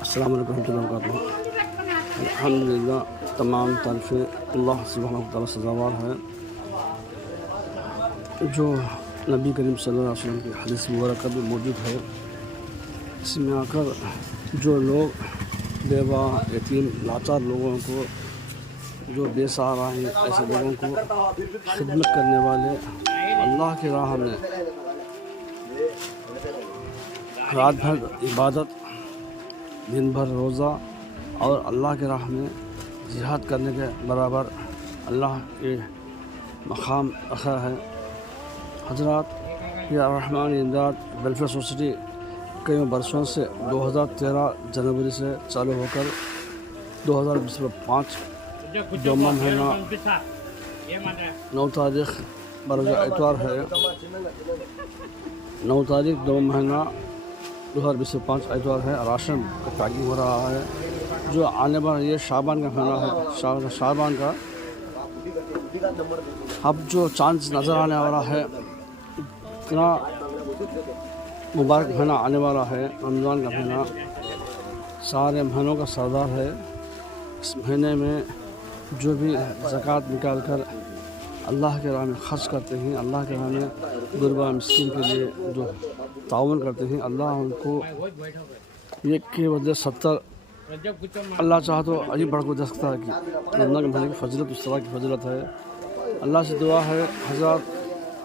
السلام علیکم ورحمۃ اللہ وبرکاتہ۔ الحمدللہ، تمام تعریفیں اللہ سبحانہ و تعالیٰ سزاوار ہے، جو نبی کریم صلی اللہ علیہ وسلم کی حدیث مبارکہ بھی موجود ہے۔ اس میں آ کر جو لوگ بیوہ، یتیم، لاچار لوگوں کو، جو بے سہارا ہیں، ایسے لوگوں کو خدمت کرنے والے، اللہ کی راہ میں رات بھر عبادت، دن بھر روزہ اور اللہ کے راہ میں جہاد کرنے کے برابر اللہ کے مقام رکھا ہے۔ حضرات، یہ الرحمن امداد ویلفیئر سوسائٹی کئی برسوں سے 2013 جنوری سے چالو ہو کر 2025 دوما مہینہ 9 تاریخ بروز اتوار ہے، 9 تاریخ دوما مہینہ 2025 اتوار ہے۔ راشن کا پیکنگ ہو رہا ہے، جو آنے والا یہ شعبان کا مہینہ ہے، شعبان کا اب جو چاند نظر آنے والا ہے، اتنا مبارک مہینہ آنے والا ہے، رمضان کا مہینہ سارے مہینوں کا سردار ہے۔ اس مہینے میں جو بھی زکوٰۃ نکال کر اللہ کے راہ میں خرچ کرتے ہیں، اللہ کے راہ میں غربا مسکین کے لیے جو تعاون کرتے ہیں، اللہ ان کو ایک کے بدلے 70 اللہ چاہا تو عجیب بڑھ کو دے سکتا ہے کہ رمضان کے مہینے کی فضیلت اس طرح کی فضیلت ہے۔ اللہ سے دعا ہے، حضرات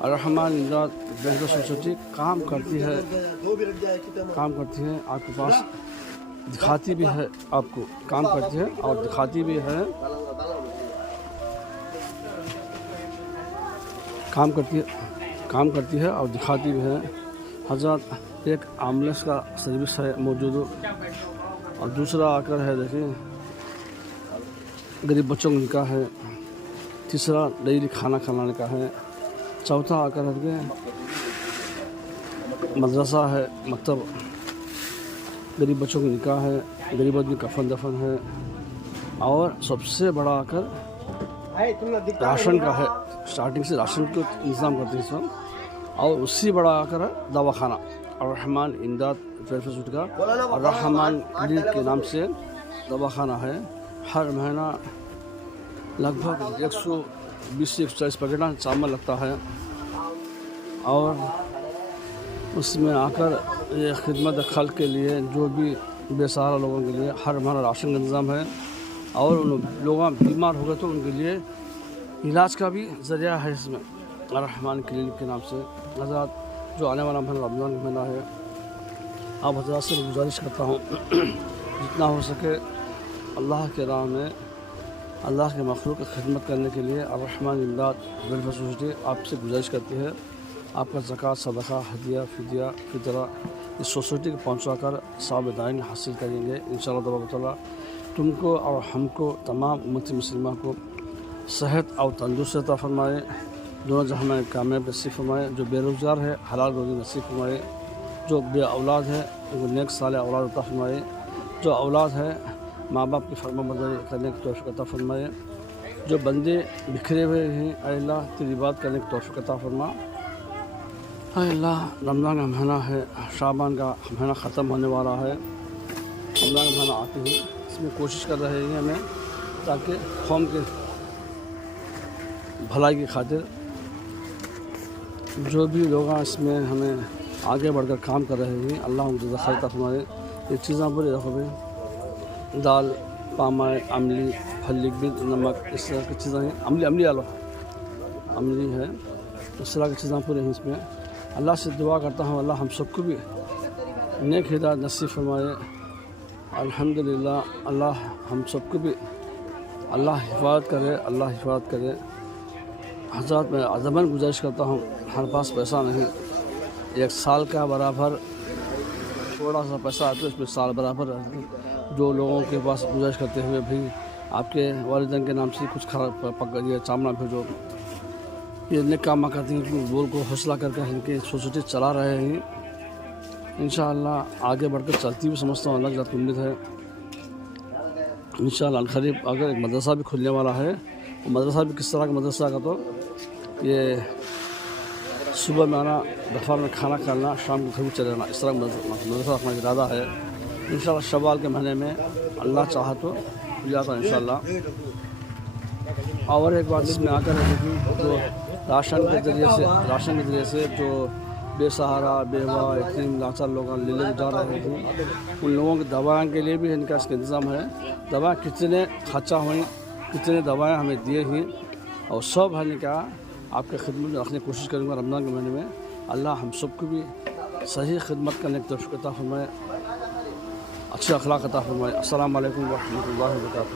الرحمن امداد ویلفیئر سوسائٹی کام کرتی ہے، آپ کے پاس دکھاتی بھی ہے، آپ کو کام کرتی ہے اور دکھاتی بھی ہے، کام کرتی ہے اور دکھاتی بھی ہے۔ حضرات، ایک ایمبولینس کا سروس ہے موجود، اور دوسرا آ کر ہے دیکھیں غریب بچوں کا ہے، تیسرا ڈیلی کھانا کھلانے کا ہے، چوتھا آ کر ہے مدرسہ ہے، مکتب، غریب بچوں کی نکاح ہے، غریب آدمی کفن دفن ہے، اور سب سے بڑا آ کر راشن کا ہے۔ اسٹارٹنگ سے راشن کو انتظام کرتے ہیں اس وقت، اور اس سے بڑا آ کر ہے دواخانہ الرحمن امداد ویلفیئر سوسائٹی کا الرحمن کلینک کے نام سے دواخانہ ہے۔ ہر مہینہ لگ بھگ 120 سے 140 پیکٹ چاول لگتا ہے، اور اس میں آ کر یہ خدمت خلق کے لیے، جو بھی بے سہارا لوگوں کے لیے ہر مہینہ راشن کا انتظام ہے، اور ان لوگوں بیمار ہو گئے تو ان کے لیے علاج کا بھی ذریعہ ہے اس میں الرحمن کلینک کے نام سے۔ حضرات، جو آنے والا مہینہ رمضان کا مہینہ ہے، آپ حضرات سے گزارش کرتا ہوں جتنا ہو سکے اللہ کے راہ میں اللہ کے مخلوق کی خدمت کرنے کے لیے الرحمن امداد ویلفیئر سوسائٹی آپ سے گزارش کرتی ہے، آپ کا زکوٰۃ، صدقہ، ہدیہ، فدیہ فطرہ اس سوسائٹی کو پہنچا کر ثواب دائیں حاصل کریں گے انشاءاللہ تبارک و تعالیٰ۔ تم کو اور ہم کو، تمام امت مسلمہ کو صحت اور تندرست عطا فرمائے، دونوں جہاں میں کامیاب نصیب فرمائے، جو بے روزگار ہے حلال روزی نصیب فرمائے، جو بے اولاد ہے ان کو نیک صالح اولاد عطا فرمائے، جو اولاد ہے ماں باپ کی فرما برداری کرنے کی توفیق عطا فرمائے، جو بندے بکھرے ہوئے ہیں اے اللہ تیری بات کرنے کی توفیق عطا فرما۔ اے اللہ، رمضان کا مہینہ ہے، شعبان کا مہینہ ختم ہونے والا ہے، رمضان کا مہینہ آتے ہی اس میں کوشش کر رہے ہیں ہمیں، تاکہ قوم کے بھلائی کی خاطر جو بھی لوگ اس میں ہمیں آگے بڑھ کر کام کر رہے ہیں، اللہ ان کو خیر عطا فرمائے۔ یہ چیزاں بڑی رکھو بھائی، دال، پامائل، املی، پھلی، نمک، اس طرح کی چیزیں ہیں، املی املی ہے، اس طرح کی چیزاں پورے ہیں اس میں۔ اللہ سے دعا کرتا ہوں اللہ ہم سب کو بھی نیک ہدایت نصیب فرمائے۔ الحمدللہ، اللہ ہم سب کو بھی اللہ حفاظت کرے۔ حضرات، میں عظمت گزارش کرتا ہوں، ہمارے پاس پیسہ نہیں، 1 سال کا برابر تھوڑا سا پیسہ آتا ہے، اس میں سال برابر رہتے ہیں۔ جو لوگوں کے پاس گزارش کرتے ہوئے بھی آپ کے والدین کے نام سے کچھ یہ چامنا بھیجو، یہ نیک کام کرتے ہیں، بول کو حوصلہ کر کے ان کی سوسائٹی چلا رہے ہیں۔ انشاءاللہ آگے بڑھ کر چلتی بھی سمجھتا ہوں، اللہ کی امید ہے انشاءاللہ قریب اگر ایک مدرسہ بھی کھلنے والا ہے۔ مدرسہ بھی کس طرح کا مدرسہ کا، تو یہ صبح میں آنا، دوپہر میں کھانا کھانا، شام کو گھر چلے جانا، اس طرح مدرسہ رکھنا ارادہ ہے۔ انشاءاللہ شوال کے مہینے میں اللہ چاہا تو کھل جاتا ہے انشاءاللہ۔ اور ایک بات اس میں آ کر ہے کہ جو راشن کے ذریعے سے جو بے سہارا، بیوہ، یتیم، لاچار لوگ لے جا رہے ہیں، ان لوگوں کی دوائیں کے لیے بھی ان کا اس کا انتظام ہے۔ دوائیں کتنے خرچہ ہوئیں، کتنے دوائیں ہمیں دیے ہیں، اور سب ہے کیا آپ کے خدمت میں رکھنے کی کوشش کروں گا رمضان کے مہینے میں۔ اللہ ہم سب کو بھی صحیح خدمت کرنے کی توفیق عطا فرمائے، اچھے اخلاق عطا فرمائے۔ السلام علیکم ورحمۃ اللہ وبرکاتہ۔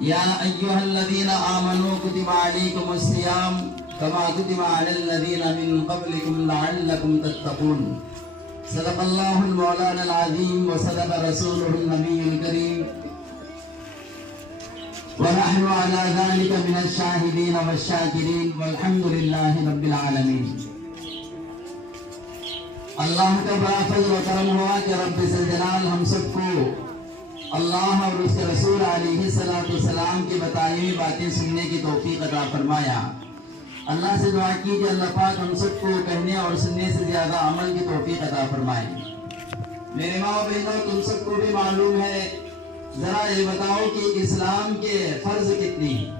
یا ایھا الذین آمنوا کتب علیکم الصیام کما کتب علی الذین من قبلکم لعلکم تتقون۔ صدق اللہ المولانا العظیم وصدق رسولہ النبی الکریم، ونحن على ذلك من الشاهدين والشاكرين والحمد لله رب العالمين۔ اللہ کا بڑا فضل و کرم ہوا کہ رب ذوالجلال ہم سب کو اللہ اور اس کے رسول علیہ الصلوۃ والسلام کی بتائی ہوئی باتیں سننے کی توفیق عطا فرمایا۔ اللہ سے دعا کی کہ اللہ پاک ہم سب کو کہنے اور سننے سے زیادہ عمل کی توفیق عطا فرمائے۔ میرے ماں بہنوں، تم سب کو بھی معلوم ہے، ذرا یہ بتاؤ کہ اسلام کے فرض کتنے ہیں،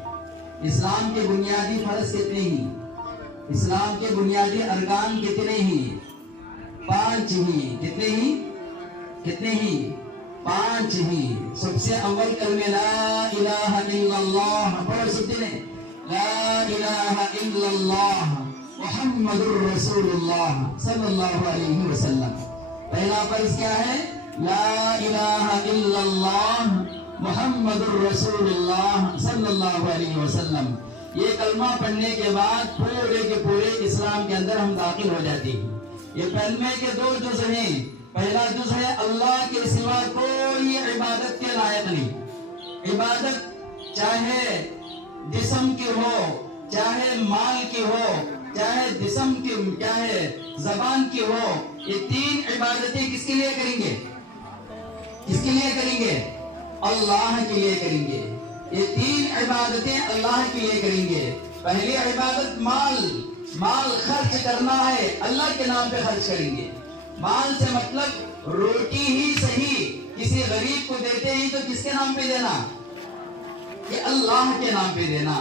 اسلام کے بنیادی فرض کتنے ہیں، اسلام کے بنیادی ارکان کتنے ہیں؟ 5 ہی۔ کتنے ہی؟ 5 ہی۔ سب سے اول کلمہ لا الہ الا اللہ، پڑھو سب نے، لا الہ الا اللہ محمد الرسول اللہ صلی اللہ علیہ وسلم۔ پہلا فرض کیا ہے؟ لا الہ الا اللہ محمد الرسول اللہ صلی اللہ علیہ وسلم۔ یہ کلمہ پڑھنے کے بعد پورے کے پورے اسلام کے اندر ہم داخل ہو جاتے ہیں۔ یہ کلمے کے 2 جز ہیں۔ پہلا جز ہے اللہ کے سوا کوئی عبادت کے لائق نہیں۔ عبادت چاہے جسم کی ہو، چاہے مال کی ہو، چاہے جسم کی، چاہے زبان کی ہو، یہ 3 عبادتیں کس کے لیے کریں گے؟ کس کے لیے کریں گے؟ اللہ کے لیے کریں گے۔ یہ 3 عبادتیں اللہ کے لیے کریں گے۔ پہلی عبادت مال خرچ کرنا ہے، اللہ کے نام پہ خرچ کریں گے۔ مال سے مطلب روٹی ہی صحیح، کسی غریب کو دیتے ہیں تو کس کے نام پہ دینا؟ کہ اللہ کے نام پہ دینا۔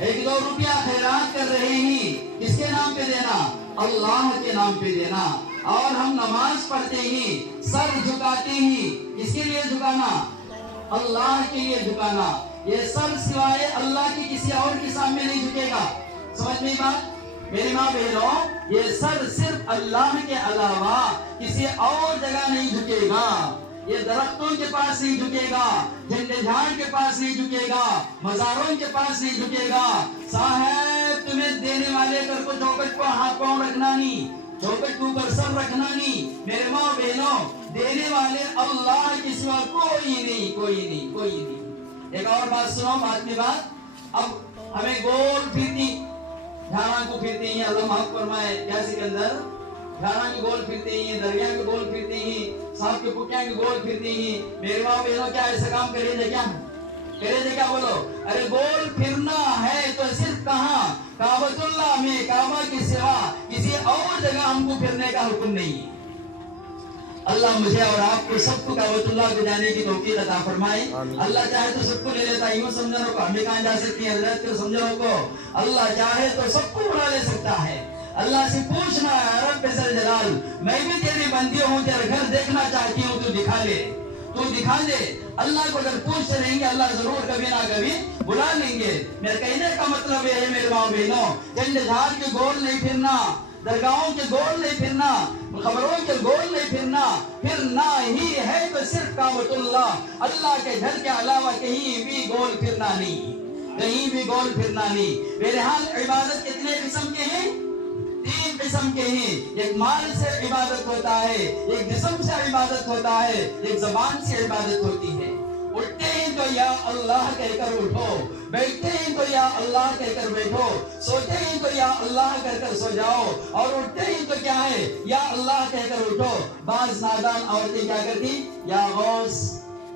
1-2 روپیہ خیرات کر رہے ہیں، کس کے نام پہ دینا؟ اللہ کے نام پہ دینا۔ اور ہم نماز پڑھتے ہیں، سر جھکاتے ہیں، کس کے لیے جھکانا؟ اللہ کے لیے جھکانا۔ یہ سر سوائے اللہ کی کسی اور کے سامنے نہیں جھکے گا۔ سمجھ میں بات؟ میری ماں بہنوں، یہ سر صرف اللہ کے علاوہ کسی اور جگہ نہیں جھکے گا۔ یہ درختوں کے پاس نہیں جھکے گا، جھنڈے جھاڑ کے پاس نہیں جھکے گا، مزاروں کے پاس نہیں جھکے گا۔ صاحب تمہیں دینے والے کر کو چوکٹ کو ہاتھ پاؤں رکھنا نہیں، چوکٹ کے اوپر سر رکھنا نہیں۔ میرے ماں بہنوں، دینے والے اللہ کے سوا کوئی نہیں۔ ایک اور بات سنو، بات میں بات، اب ہمیں گول پھرتی، جھاڑا کو پھرتے ہیں، اللہ معاف فرمائے، کیا سکندر جھاڑا کے گول پھرتے ہیں، دریا کے گول پھرتے ہیں، سانپ کے پٹیاں کے گول پھرتے ہیں۔ میرے ماں بہنوں، کیا ایسا کام کرے دے؟ کیا بولو؟ ارے گول پھرنا ہے تو صرف کہاں؟ کعبۃ اللہ میں، کعبہ کے سوا کسی اور جگہ ہم کو پھرنے کا حکم نہیں ہے۔ اللہ مجھے اور آپ کو سب کو کعبۃ اللہ کو جانے کی توفیق عطا فرمائے۔ اللہ چاہے تو سب کو لے لیتا ہے، یوں سمجھنوں کو ہمیں کہاں جا سکتی ہیں حضرت کو سمجھنوں کو، اللہ چاہے تو سب کو اڑا لے سکتا ہے۔ اللہ سے پوچھنا ہے، رب ذوالجلال میں بھی تیری بندی ہوں، تیرا گھر دیکھنا چاہتی ہوں، تو دکھا دے۔ اللہ کو اگر پوچھتے رہیں گے، اللہ ضرور کبھی نہ کبھی بلا لیں گے۔ میرے کہنے کا مطلب یہ ہے میرے ماں بہنوں، جنڈ جھاڑ کے گول نہیں پھرنا، درگاہوں کے گول نہیں پھرنا، خبروں کے گول نہیں پھرنا ہی ہے تو صرف کعبۃ اللہ کے گھر کے علاوہ کہیں بھی گول پھرنا نہیں۔ میرے حال عبادت کتنے قسم کے ہیں؟ قسم کے ہی، ایک مال سے عبادت ہوتا ہے، ایک جسم سے عبادت ہوتا ہے، ایک زبان سے عبادت ہوتی ہے۔ اٹھتے ہی تو یا اللہ کہہ کر اٹھو، بیٹھتے ہی تو یا اللہ کہہ کر بیٹھو، سوتے ہی تو یا اللہ کہہ کر سو جاؤ، اور اٹھتے ہی تو کیا ہے یا اللہ کہہ کر اٹھو۔ بعض نادان عورتیں کیا کرتی؟ یا غوث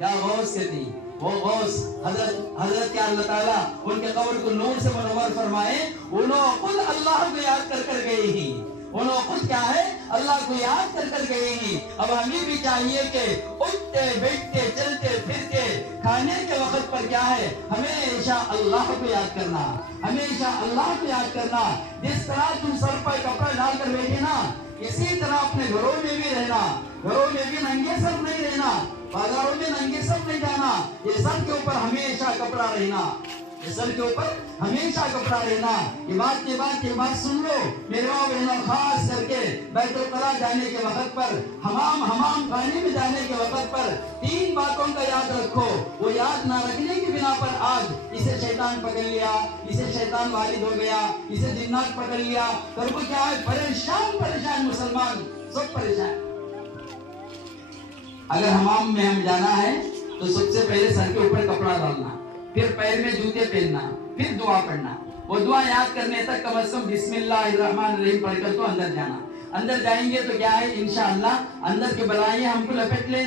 کہتی۔ وہ غوث حضرت کیا اللہ تعالیٰ ان کے قبر کو نور سے منور فرمائے، انہوں خود اللہ کو یاد کر کر گئے ہی، انہوں خود کیا ہے اللہ کو یاد کر کر گئے ہی۔ اب ہمیں بھی چاہیے کہ اٹھتے بیٹھتے چلتے پھرتے کھانے کے وقت پر کیا ہے ہمیشہ اللہ کو یاد کرنا، ہمیشہ اللہ کو یاد کرنا۔ جس طرح تم سر پر کپڑا ڈال کر بیٹھے نا، اسی طرح اپنے گھروں میں بھی رہنا، گھروں میں بھی ننگے سر نہیں رہنا، بازاروں میں ننگے سر نہیں جانا، یہ سر کے اوپر ہمیشہ کپڑا رہنا، یہ سر کے اوپر ہمیشہ کپڑا رہنا۔ یہ بات سن لو میرے ماں بہنوں، خاص کر کے بیت الخلا جانے کے وقت پر، حمام خانے میں جانے کے وقت پر 3 باتوں کا یاد رکھو۔ وہ یاد نہ رکھنے کی بنا پر آج اسے شیطان پکڑ لیا، اسے شیطان والد ہو گیا، اسے جنات پکڑ لیا، پھر وہ کیا ہے پریشان مسلمان سب پریشان۔ اگر حمام میں ہم جانا ہے تو سب سے پہلے سر کے اوپر کپڑا ڈالنا، پھر پیر میں جوتے پہننا، پھر دعا پڑھنا۔ وہ دعا یاد کرنے تک کم از کم بسم اللہ الرحمن الرحیم پڑھ کر تو اندر جانا۔ اندر جائیں گے تو کیا ہے انشاءاللہ اندر کے بلائیں ہم کو لپٹتے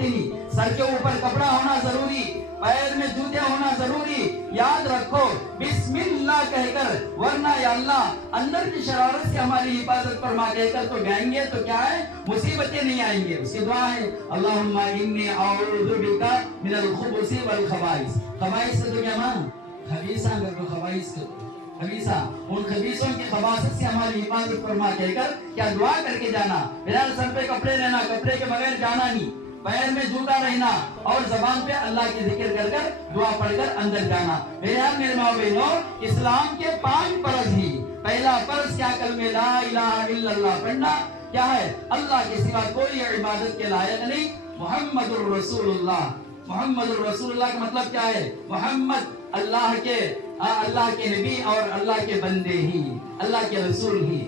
نہیں۔ سر کے اوپر کپڑا ہونا ضروری، پیر میں جوتے ہونا ضروری۔ یاد رکھو بسم اللہ کہہ کر، ورنہ یا اللہ اندر کی شرارت سے ہماری حفاظت فرما کہہ کر تو گائیں گے تو کیا ہے مصیبتیں نہیں آئیں گے۔ اس کی دعا ہے اللہم انی اعوذ بک من الخبث والخبائث۔ خبائث سے تو کیا ماں خبیثہ، اگر کو خبائث کو خبیثہ، ان خبیثوں کی خباثت سے ہماری حفاظت فرما کہہ کر کیا دعا کر کے جانا۔ بہرحال سر پہ کپڑے رہنا، کپڑے کے بغیر جانا نہیں، پیر میں جوتا رہنا، اور زبان پہ اللہ کی ذکر کر کر دعا پڑھ کر اندر جانا۔ بہرحال میرے ماں بہنوں، اسلام کے 5 فرض ہی، پہلا فرض کیا کلمہ لا الہ الا اللہ پڑھنا، کیا ہے اللہ کے سوا کوئی عبادت کے لائق نہیں، محمد الرسول اللہ۔ محمد الرسول اللہ کا مطلب کیا ہے؟ محمد اللہ کے نبی اور اللہ کے بندے ہی، اللہ کے رسول ہی۔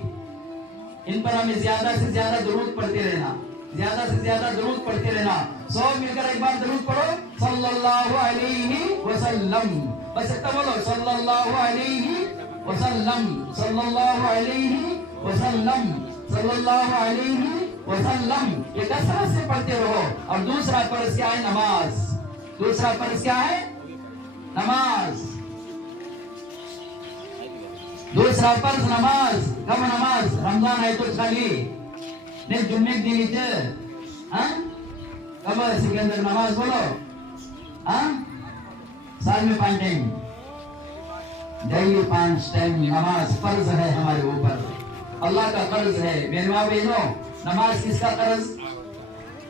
ان پر ہمیں زیادہ سے زیادہ درود پڑھتے رہنا، زیادہ سے زیادہ درود پڑھتے رہنا۔ سب مل کر ایک بار درود پڑھو، صلی اللہ علیہ وسلم، بس اتنا بولو صلی اللہ علیہ وسلم، صلی اللہ علیہ وسلم، صلی اللہ علیہ وسلم۔ یہ کثرت سے پڑھتے رہو۔ اور دوسرا فرض کیا ہے؟ نماز۔ دوسرا فرض کیا ہے؟ نماز۔ دوسرا فرض نماز۔ کب نماز؟ رمضان ہے تو خالی نہیں جمعے کے دن کب سکندر نماز بولو، سال میں 5 ٹائم، ڈیلی 5 ٹائم نماز فرض ہے ہمارے اوپر، اللہ کا قرض ہے۔ میرے ماں بہنوں، نماز کس کا قرض؟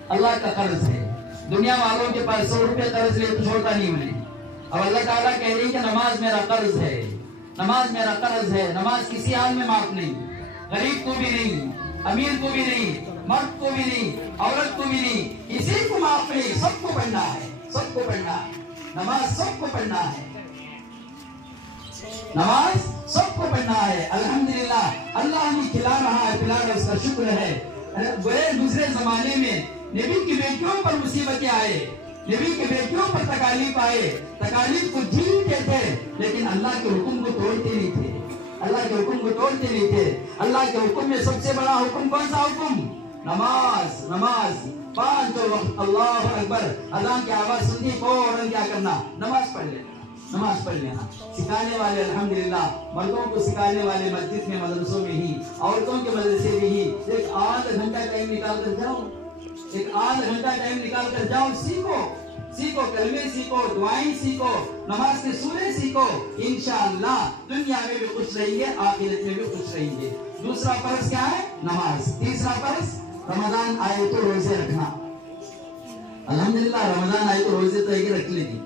اللہ کا قرض ہے۔ دنیا والوں کے پاس 100 روپے قرض لے تو چھوڑتا نہیں انہیں، اب اللہ تعالیٰ کہہ رہی کہ نماز میرا قرض ہے، نماز میرا قرض ہے۔ نماز کسی حال میں معاف نہیں، غریب کو بھی نہیں، امیر کو بھی نہیں، مرد کو بھی نہیں، عورت کو بھی نہیں، کسی کو معاف نہیں، سب کو پڑھنا ہے، سب کو پڑھنا ہے نماز، سب کو پڑھنا ہے نماز، سب کو پڑھنا ہے۔ الحمدللہ اللہ ہمیں کھلا رہا ہے، پلا رہا ہے، اس کا شکر ہے۔ دوسرے زمانے میں نبی کی بیٹیوں پر مصیبتیں آئے، نبی کی بیٹیوں پر تکالیف آئے، تکالیف کو جھیلتے تھے، لیکن اللہ کے حکم کو توڑتے نہیں تھے، اللہ کے حکم کو توڑتے نہیں تھے۔ اللہ کے حکم میں سب سے بڑا حکم کون سا حکم؟ نماز۔ نماز 5 وقت، اللہ اکبر، اذان کی آواز سنتی فوراً کیا کرنا؟ نماز پڑھ لینا، نماز پڑھ لینا۔ سکھانے والے الحمدللہ مردوں کو سکھانے والے مسجد میں، مدرسوں میں ہی، عورتوں کے مدرسے میں ہی ایک آدھ گھنٹہ ٹائم نکال کر جاؤ، ایک آدھ گھنٹہ ٹائم نکال کر جاؤ، سیکھو کلمے سیکھو، دعائیں سیکھو، نماز کے سورے سیکھو، انشاءاللہ دنیا میں بھی خوش رہیں گے، آخرت میں بھی خوش رہیں گے۔ دوسرا فرض کیا ہے؟ نماز۔ تیسرا فرض رمضان آئے تو روزے رکھنا۔ الحمدللہ رمضان آئے تو روزے تو ایک رکھ لیتی،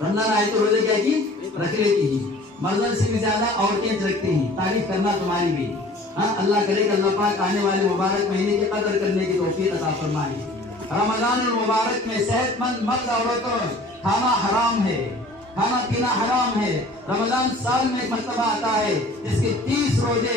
رمضان آئے تو روزے کیا کی رکھ لیتی ہی، مرد سے بھی زیادہ عورتیں رکھتی ہیں، تعریف کرنا تمہاری بھی۔ اللہ کرے کہ اللہ پاک آنے والے مبارک مہینے کی قدر کرنے کی توفیق عطا فرمائے۔ رمضان المبارک میں صحت مند مرد عورتوں کھانا حرام ہے، کھانا پینا حرام ہے۔ رمضان سال میں ایک مرتبہ آتا ہے جس کے 30 روزے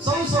100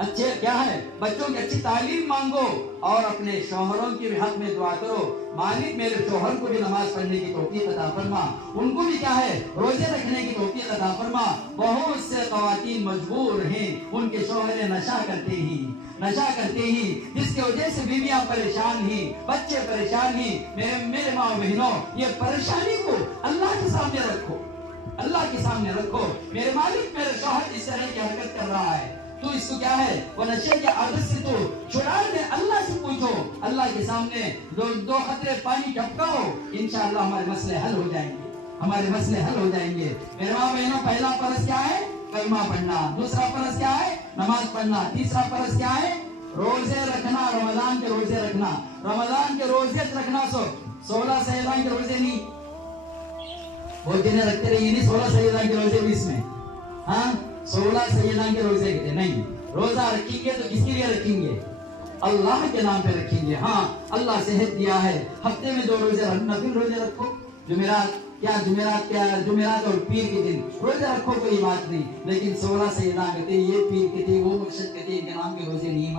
اچھے کیا ہے بچوں کی اچھی تعلیم مانگو اور اپنے شوہروں کے بھی حق میں دعا کرو مالک میرے شوہر کو بھی نماز پڑھنے کی توفیق عطا فرما ان کو بھی کیا ہے روزے رکھنے کی توفیق عطا فرما بہت سے خواتین مجبور ہیں ان کے شوہر نشہ کرتے ہی جس کی وجہ سے بیویاں پریشان ہی بچے پریشان ہی میرے ماں بہنوں یہ پریشانی کو اللہ کے سامنے رکھو میرے مالک میرے شوہر اس طرح کی حرکت کر رہا ہے تو اس کو کیا ہے وہ نشے کی عادت سے تو چھڑا دے اللہ سے پوچھو اللہ کے سامنے دو قطرے پانی ٹپکاؤ انشاءاللہ ہمارے مسئلے حل ہو جائیں گے میرے ماں بہنوں پہلا فرض کیا ہے کلمہ پڑھنا دوسرا فرض کیا ہے نماز پڑھنا تیسرا فرض کیا ہے روزے رکھنا رمضان کے روزے رکھنا 16 سیدان کے روزے نہیں وہ دن رکھتے رہیے نہیں 16 سیدان کے روزے بھی اس میں 16 سیدان کے روزے کہتے نہیں روزہ رکھیں گے تو کس کے لیے رکھیں گے اللہ کے نام پہ رکھیں گے اللہ صحت دیا ہے ہفتے میں 2 روزے رکھنا پھر روزے رکھو جمعرات اور پیر کے دن روزے رکھو کوئی بات نہیں لیکن 16 سیدان کہتے یہ پیر کہتے وہ مقصد کہتے ان کے نام کے روزے نہیں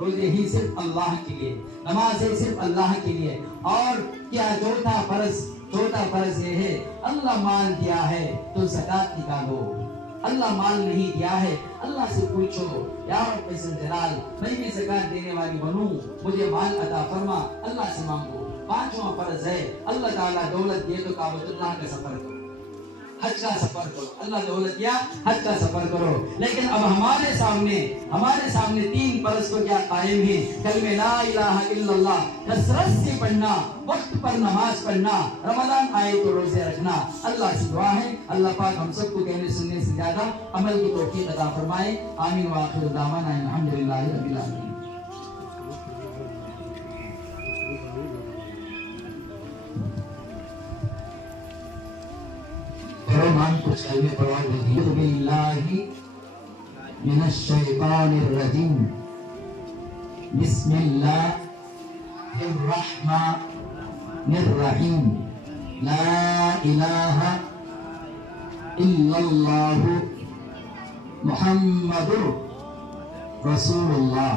روزے ہی صرف اللہ کے لیے نماز ہے صرف اللہ کے لیے اور کیا چوتھا فرض یہ ہے اللہ مال دیا ہے تو زکات نکالو اللہ مال نہیں دیا ہے اللہ سے پوچھو یا رب جلال میں بھی زکات دینے والی بنوں مجھے مال عطا فرما اللہ سے مانگو 5واں فرض ہے اللہ تعالیٰ دولت دے تو کعبۃ اللہ کا سفر کرو حج کا سفر کرو اللہ دولت دیا حج کا سفر کرو لیکن اب ہمارے سامنے 3 فرض کو کیا قائم ہے کلمہ لا الہ الا اللہ کثرت سے پڑھنا وقت پر نماز پڑھنا رمضان آئے تو روزے رکھنا اللہ سے دعا ہے اللہ پاک ہم سب کو کہنے سننے سے زیادہ عمل کی توفیق عطا فرمائے آمین وآخر دعوانا الحمدللہ رب العالمین کچھ کلمے پڑھوا دیجیے اعوذ باللہ من الشیطان الرجیم بسم اللہ الرحمن الرحیم لا الہ الا اللہ محمد رسول اللہ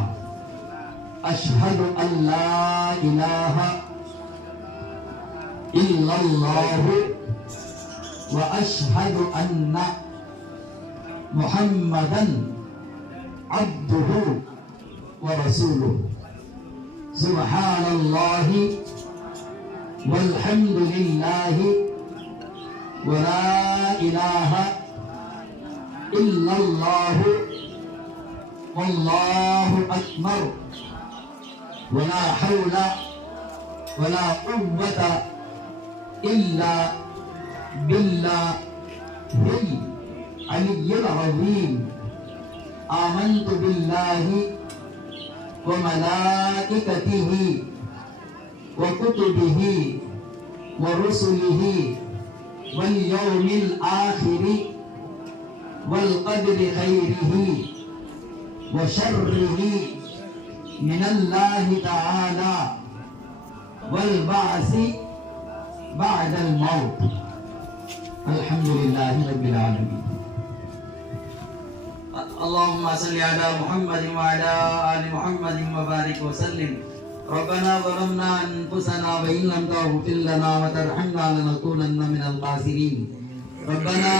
اشہد ان لا الہ الا اللہ وأشهد أن محمدا عبده ورسوله سبحان الله والحمد لله ولا إله إلا الله والله أكبر ولا حول ولا قوة إلا باللہ العلی العظیم آمنت باللہ وملائکتہ وکتبہ ورسلہ والیوم الآخر والقدر خیرہ وشرہ من اللہ تعالی والبعث بعد الموت الحمدللہ رب العالمین اللہم صلی علی محمد وعلی آل محمد وبارک وسلم ربنا ظلمنا انفسنا وإن لم تغفر لنا وترحمنا لنكونن من الخاسرین ربنا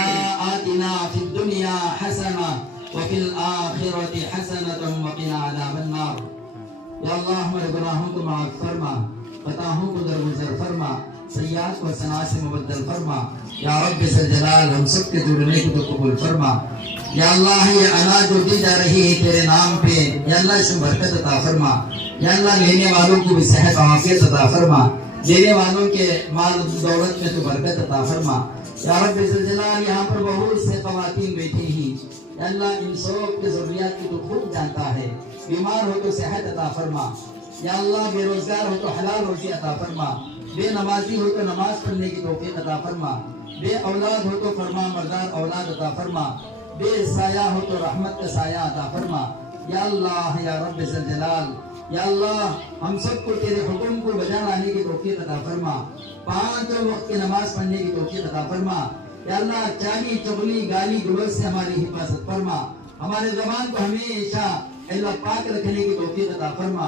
آتنا في الدنيا حسنة وفي الآخرة حسنة وقنا عذاب النار یا اللہ ہمارے گناہوں کو معاف فرما خطاؤں کو درگزر فرما سیئات کو حسنات سے مبدل فرما یا رب ذوالجلال ہم سب کے جڑنے کو قبول فرما یا اللہ یہ اناج جو دی جا رہی ہے تیرے نام پہ یا اللہ اس میں برکت عطا فرما یا اللہ لینے والوں کو بھی صحت و عافیت عطا فرما دینے والوں کے مال دولت میں تو برکت عطا فرما یا رب ذوالجلال یہاں پر بہت سے خواتین بیٹھی ہیں یا اللہ ان سب کے ضروریات کی تو خوب جانتا ہے بیمار ہو تو صحت عطا فرما یا اللہ بے روزگار ہو تو حلال روزی عطا فرما بے نمازی ہو تو نماز پڑھنے کی توفیق عطا فرما بے اولاد ہو تو فرما بردار اولاد عطا فرما بے سایہ ہو تو رحمت کا سایہ عطا فرما یا اللہ یا رب ذوالجلال یا اللہ ہم سب کو تیرے حکم کو بجا لانے کی توفیق عطا فرما 5 وقت کی نماز پڑھنے کی توفیق عطا فرما یا اللہ چالی چغلی گالی گلوچ سے ہماری حفاظت فرما ہمارے زبان کو ہمیشہ اللہ پاک رکھنے کی توفیق عطا فرما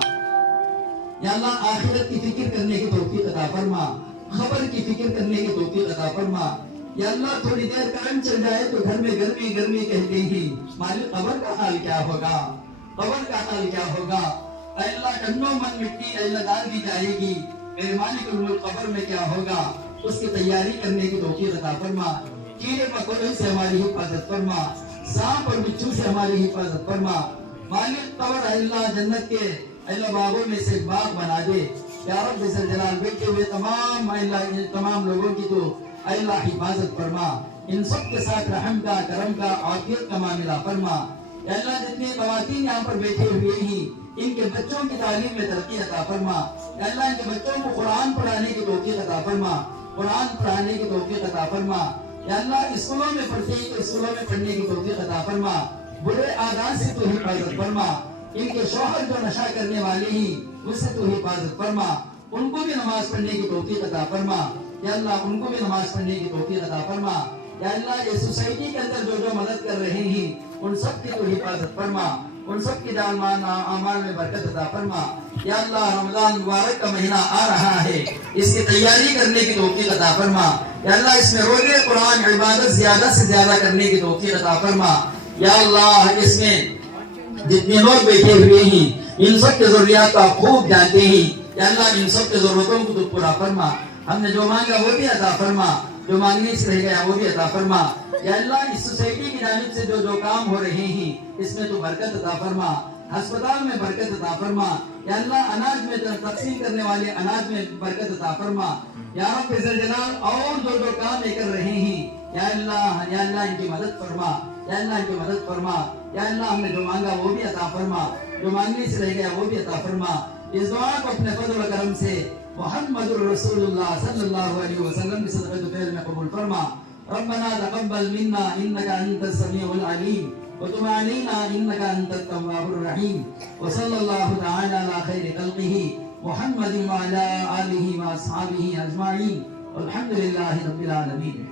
یا اللہ آخرت کی فکر کرنے کی توفیق عطا فرما خبر کی فکر کرنے کی توفیق عطا فرما یا اللہ تھوڑی دیر کام چل جائے تو گھر میں گرمی گرمی کہتے ہی مالک قبر کا حال کیا ہوگا قبر کا حال کیا ہوگا اے اللہ کنوں من مٹی اے اللہ ڈال دی جائے گی میرے مالک الملک قبر میں کیا ہوگا اس کی تیاری کرنے کی توفیق عطا فرما کیڑے مکوڑے سے ہماری حفاظت فرما سانپ اور بچھو سے ہماری حفاظت فرما مالک قبر اے اللہ جنت کے اے اللہ باغوں میں سے ایک باغ بنا دے یا رب ذل جلال بیٹھے ہوئے تمام اے اللہ تمام لوگوں کی تو اے اللہ حفاظت فرما ان سب کے ساتھ رحم کا کرم کا عافیت کا معاملہ فرما یا اللہ جتنے خواتین یہاں پر بیٹھے ہوئے ہیں ان کے بچوں کی تعلیم میں ترقی عطا فرما یا اللہ ان کے بچوں کو قرآن پڑھانے کی توفیق عطا فرما قرآن پڑھانے کی توفیق عطا فرما یا اللہ اسکولوں میں پڑھتے ہیں تو اسکولوں میں پڑھنے کی توفیق عطا فرما برے عادات سے تو حفاظت فرما ان کے شوہر جو نشہ کرنے والے ہیں اس سے تو حفاظت فرما ان کو بھی نماز پڑھنے کی توفیق عطا فرما یا اللہ ان کو بھی نماز پڑھنے کی توفیق عطا فرما یا اللہ یہ سوسائٹی کے اندر جو مدد کر رہے ہیں ان سب کی تو حفاظت فرما ان سب کی جان اعمال میں برکت عطا فرما یا اللہ رمضان مبارک کا مہینہ آ رہا ہے اس کی تیاری کرنے کی توفیق عطا فرما یا اللہ اس میں روزے قرآن عبادت زیادہ سے زیادہ کرنے کی توفیق عطا فرما یا اللہ اس میں جتنے لوگ بیٹھے ہوئے ہیں ان سب کے ضروریات کو آپ خوب جانتے ہیں یا اللہ ان سب کے ضرورتوں کو تو پورا فرما ہم نے جو مانگا وہ بھی عطا فرما جو مانگنے سے رہ گیا وہ بھی عطا فرما یا اللہ اس سوسائٹی کی جانب سے جو کام ہو رہے ہیں اس میں تو برکت عطا فرما ہسپتال میں برکت عطا فرما یا اللہ اناج میں تقسیم کرنے والے اناج میں برکت عطا فرما یا رب ذل جلال اور جو کام یہ کر رہے ہیں یا اللہ ان کی مدد فرما یا اللہ ان کی مدد فرما یا اللہ ہم نے جو مانگا وہ بھی عطا فرما جو مانگنے سے رہ گیا وہ بھی عطا فرما اس دعا کو اپنے فضل و کرم سے محمد رسول اللہ صلی اللہ علیہ وسلم کی صدقۃ فعل میں قبول فرما ربنا تقبل منا انك انت السميع العليم وتب علينا انك انت التواب الرحيم وصلى الله تعالى على خير خلقه محمد وعلى اله واصحابه اجمعين والحمد لله رب العالمين